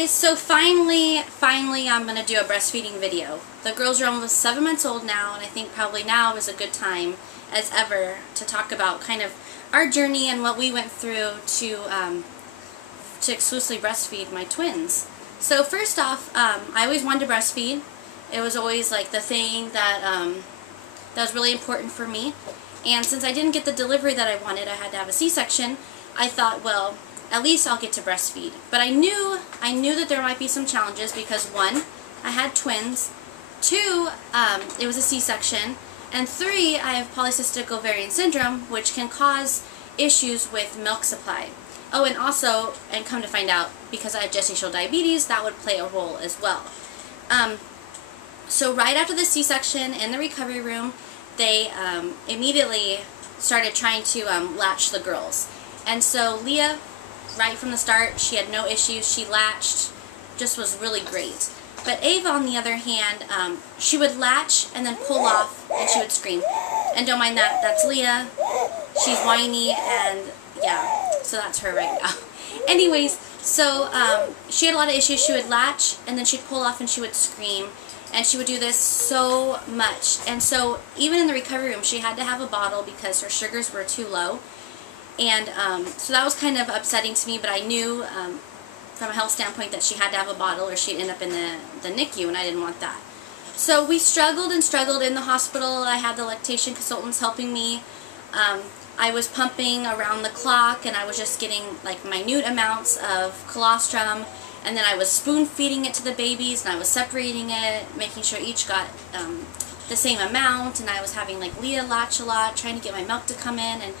guys, so finally I'm going to do a breastfeeding video. The girls are almost 7 months old now, and I think probably now is a good time as ever to talk about kind of our journey and what we went through to exclusively breastfeed my twins. So first off, I always wanted to breastfeed. It was always like the thing that, that was really important for me. And since I didn't get the delivery that I wanted, I had to have a C-section, I thought, well, at least I'll get to breastfeed. But I knew that there might be some challenges because 1, I had twins, 2, it was a C-section, and 3, I have polycystic ovarian syndrome, which can cause issues with milk supply. Oh, and also, and come to find out, because I have gestational diabetes, that would play a role as well. So right after the C-section in the recovery room, they immediately started trying to latch the girls. And so Leah, right from the start, she had no issues. She latched, just was really great. But Ava, on the other hand, she would latch and then pull off, and she would scream. And don't mind that, that's Leah. She's whiny, and yeah, so that's her right now. Anyways, so she had a lot of issues. She would latch, and then she'd pull off, and she would scream. And she would do this so much. And so even in the recovery room, she had to have a bottle because her sugars were too low. And so that was kind of upsetting to me, but I knew from a health standpoint that she had to have a bottle or she'd end up in the NICU, and I didn't want that. So we struggled and struggled in the hospital. I had the lactation consultants helping me. I was pumping around the clock, and I was just getting like minute amounts of colostrum, and then I was spoon feeding it to the babies, and I was separating it, making sure each got the same amount, and I was having like Leah latch a lot, trying to get my milk to come in, and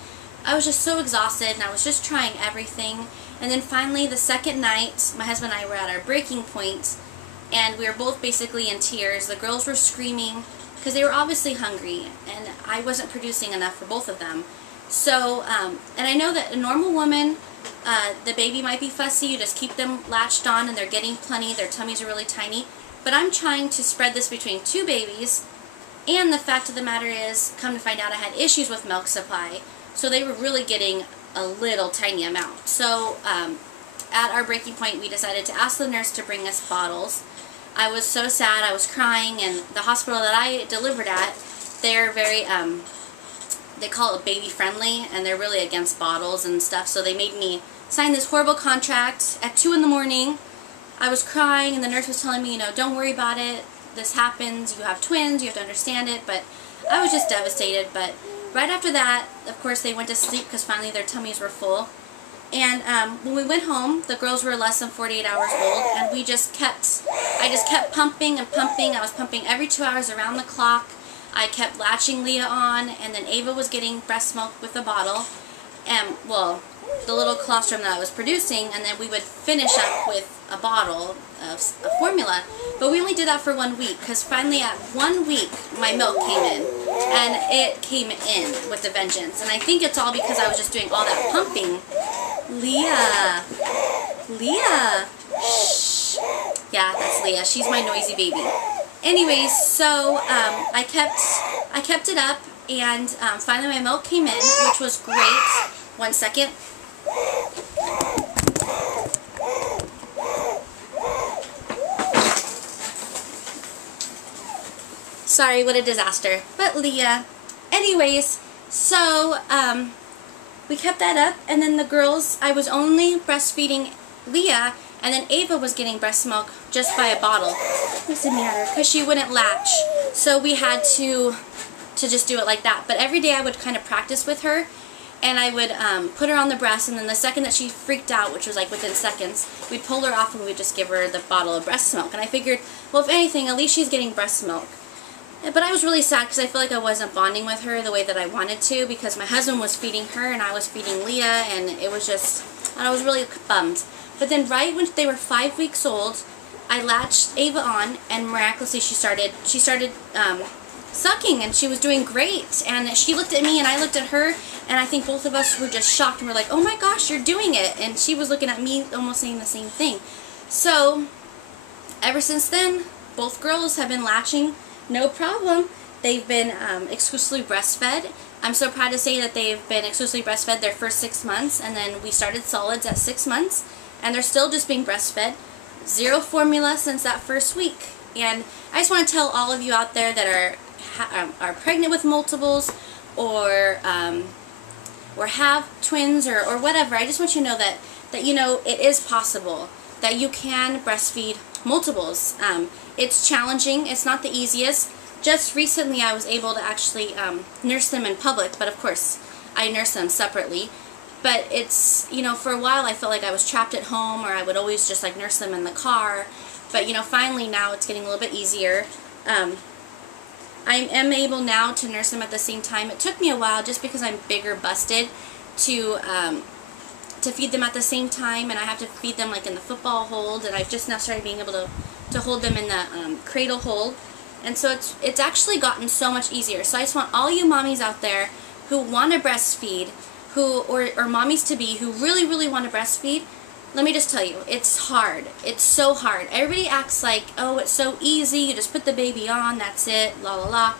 I was just so exhausted, and I was just trying everything. And then finally, the second night, my husband and I were at our breaking point, and we were both basically in tears. The girls were screaming because they were obviously hungry, and I wasn't producing enough for both of them. So, and I know that a normal woman, the baby might be fussy, you just keep them latched on and they're getting plenty, their tummies are really tiny. But I'm trying to spread this between 2 babies, and the fact of the matter is, come to find out, I had issues with milk supply. So they were really getting a little tiny amount. So at our breaking point, we decided to ask the nurse to bring us bottles. I was so sad, I was crying, and the hospital that I delivered at, they're very, they call it baby friendly, and they're really against bottles and stuff. So they made me sign this horrible contract at 2 in the morning. I was crying, and the nurse was telling me, you know, don't worry about it. This happens. You have twins. You have to understand it. But I was just devastated. But right after that, of course, they went to sleep because finally their tummies were full. And when we went home, the girls were less than 48 hours old, and I just kept pumping and pumping. I was pumping every 2 hours around the clock. I kept latching Leah on, and then Ava was getting breast milk with a bottle, and, well, the little colostrum that I was producing, and then we would finish up with a bottle of formula. But we only did that for 1 week, because finally at 1 week, my milk came in, and it came in with a vengeance. And I think it's all because I was just doing all that pumping. Leah! Leah! Shh! Yeah, that's Leah. She's my noisy baby. Anyways, so I kept it up, and finally my milk came in, which was great. 1 second. Sorry, what a disaster. But Leah. Anyways, so we kept that up, and then the girls, I was only breastfeeding Leah, and then Ava was getting breast milk just by a bottle. What's the matter? Because she wouldn't latch. So we had to just do it like that. But every day I would kind of practice with her, and I would put her on the breast, and then the second that she freaked out, which was like within seconds, we'd pull her off and we'd just give her the bottle of breast milk. And I figured, well, if anything, at least she's getting breast milk. But I was really sad because I feel like I wasn't bonding with her the way that I wanted to, because my husband was feeding her and I was feeding Leah, and it was just, and I was really bummed. But then right when they were 5 weeks old, I latched Ava on, and miraculously she started sucking, and she was doing great. And she looked at me and I looked at her, and I think both of us were just shocked, and we're like, oh my gosh, you're doing it. And she was looking at me almost saying the same thing. So ever since then, both girls have been latching, no problem. They've been exclusively breastfed. I'm so proud to say that they've been exclusively breastfed their first 6 months, and then we started solids at 6 months, and they're still just being breastfed. 0 formula since that first week. And I just want to tell all of you out there that are pregnant with multiples, or have twins, or whatever. I just want you to know that you know it is possible that you can breastfeed multiples. It's challenging. It's not the easiest. Just recently I was able to actually nurse them in public, but of course I nurse them separately. But it's, you know, for a while I felt like I was trapped at home, or I would always just like nurse them in the car. But you know, finally now it's getting a little bit easier. I am able now to nurse them at the same time. It took me a while just because I'm bigger busted to feed them at the same time, and I have to feed them like in the football hold, and I've just now started being able to hold them in the cradle hold. And so it's actually gotten so much easier. So I just want all you mommies out there who want to breastfeed, or mommies to be who really, really want to breastfeed, let me just tell you, it's hard. It's so hard. Everybody acts like, oh, it's so easy, you just put the baby on, that's it, la la la.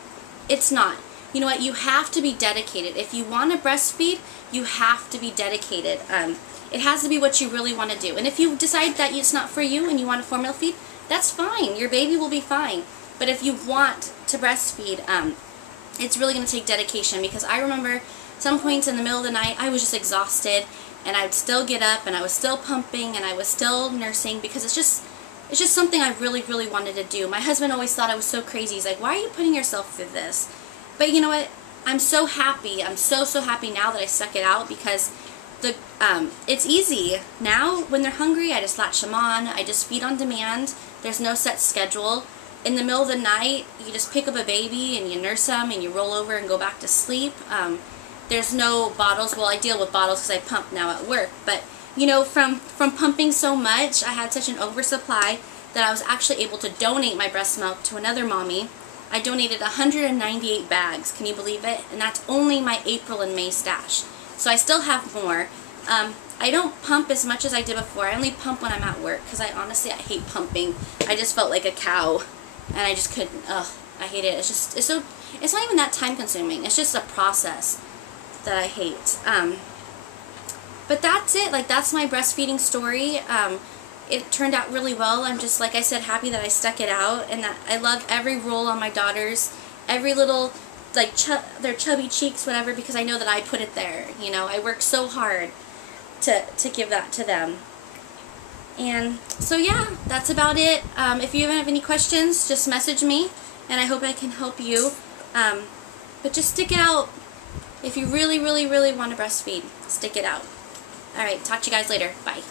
It's not. You know what, you have to be dedicated. If you want to breastfeed, you have to be dedicated. It has to be what you really want to do. And if you decide that it's not for you and you want to formula feed, that's fine. Your baby will be fine. But if you want to breastfeed, it's really going to take dedication, because I remember some points in the middle of the night I was just exhausted, and I'd still get up and I was still pumping and I was still nursing, because it's just something I really, really wanted to do. My husband always thought I was so crazy. He's like, why are you putting yourself through this? But you know what? I'm so happy. I'm so happy now that I stuck it out, because it's easy. Now when they're hungry, I just latch them on. I just feed on demand. There's no set schedule. In the middle of the night, you just pick up a baby and you nurse them and you roll over and go back to sleep. There's no bottles. Well, I deal with bottles because I pump now at work. But, you know, from pumping so much, I had such an oversupply that I was actually able to donate my breast milk to another mommy. I donated 198 bags. Can you believe it? And that's only my April and May stash. So I still have more. I don't pump as much as I did before. I only pump when I'm at work, because I hate pumping. I just felt like a cow, and I just couldn't. Ugh, I hate it. It's not even that time consuming. It's just a process that I hate. But that's it. Like, that's my breastfeeding story. It turned out really well. I'm just, like I said, happy that I stuck it out, and that I love every roll on my daughters, every little, like, their chubby cheeks, whatever, because I know that I put it there. You know, I worked so hard to give that to them. And so yeah, that's about it. If you have any questions, just message me, and I hope I can help you. But just stick it out. If you really, really, really want to breastfeed, stick it out. Alright, talk to you guys later. Bye.